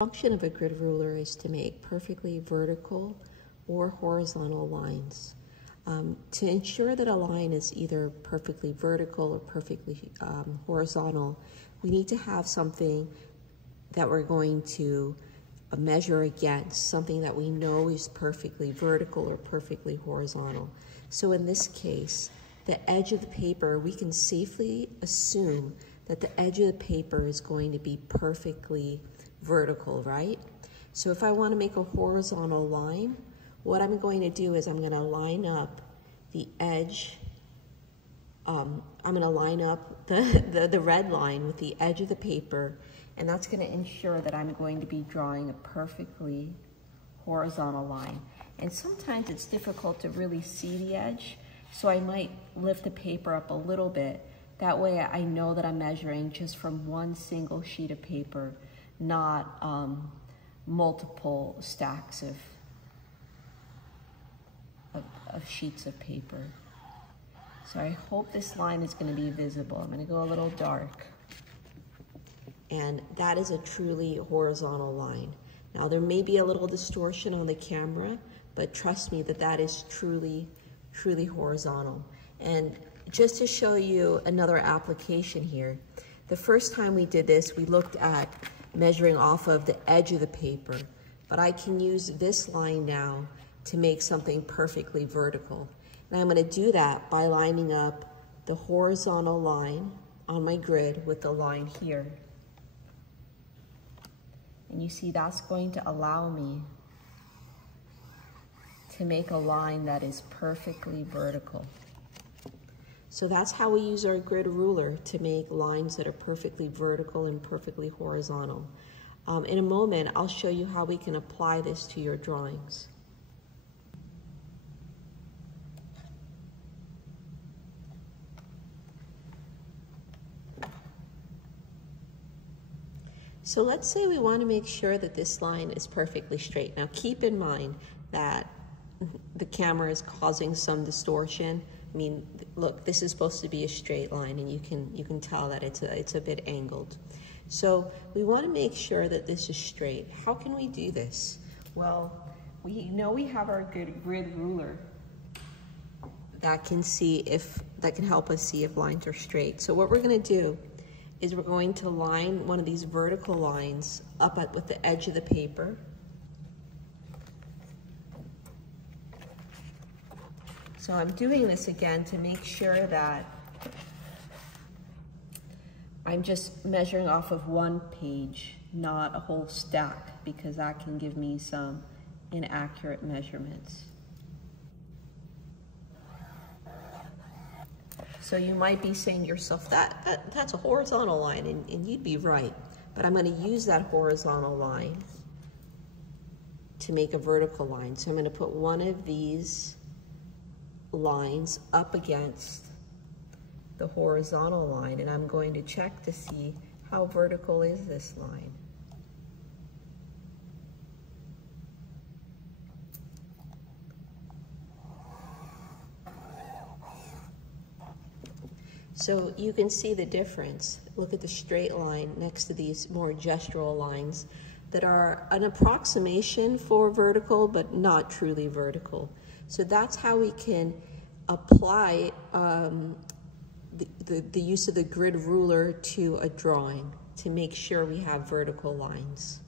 Function of a grid ruler is to make perfectly vertical or horizontal lines. To ensure that a line is either perfectly vertical or perfectly horizontal, we need to have something that we're going to measure against, something that we know is perfectly vertical or perfectly horizontal. So in this case, the edge of the paper, we can safely assume that the edge of the paper is going to be perfectly vertical, right? So if I want to make a horizontal line, what I'm going to do is I'm going to line up the edge, I'm going to line up the red line with the edge of the paper, and that's going to ensure that I'm going to be drawing a perfectly horizontal line. And sometimes it's difficult to really see the edge, so I might lift the paper up a little bit. That way I know that I'm measuring just from one single sheet of paper, not multiple stacks of sheets of paper. So I hope this line is going to be visible. I'm going to go a little dark. And that is a truly horizontal line. Now there may be a little distortion on the camera, but trust me that that is truly horizontal. And just to show you another application here, the first time we did this, we looked at measuring off of the edge of the paper, but I can use this line now to make something perfectly vertical. And I'm going to do that by lining up the horizontal line on my grid with the line here. And you see that's going to allow me to make a line that is perfectly vertical. So that's how we use our grid ruler to make lines that are perfectly vertical and perfectly horizontal. In a moment, I'll show you how we can apply this to your drawings. So let's say we want to make sure that this line is perfectly straight. Now keep in mind that the camera is causing some distortion. I mean, look, this is supposed to be a straight line, and you can tell that it's a bit angled. So we want to make sure that this is straight. How can we do this? Well, we know we have our good grid ruler that can help us see if lines are straight. So what we're going to do is we're going to line one of these vertical lines up with the edge of the paper. So I'm doing this again to make sure that I'm just measuring off of one page, not a whole stack, because that can give me some inaccurate measurements. So you might be saying to yourself, that's a horizontal line, and you'd be right. But I'm going to use that horizontal line to make a vertical line. So I'm going to put one of these lines up against the horizontal line, and I'm going to check to see how vertical is this line. So you can see the difference. Look at the straight line next to these more gestural lines that are an approximation for vertical, but not truly vertical. So that's how we can apply the use of the grid ruler to a drawing to make sure we have vertical lines.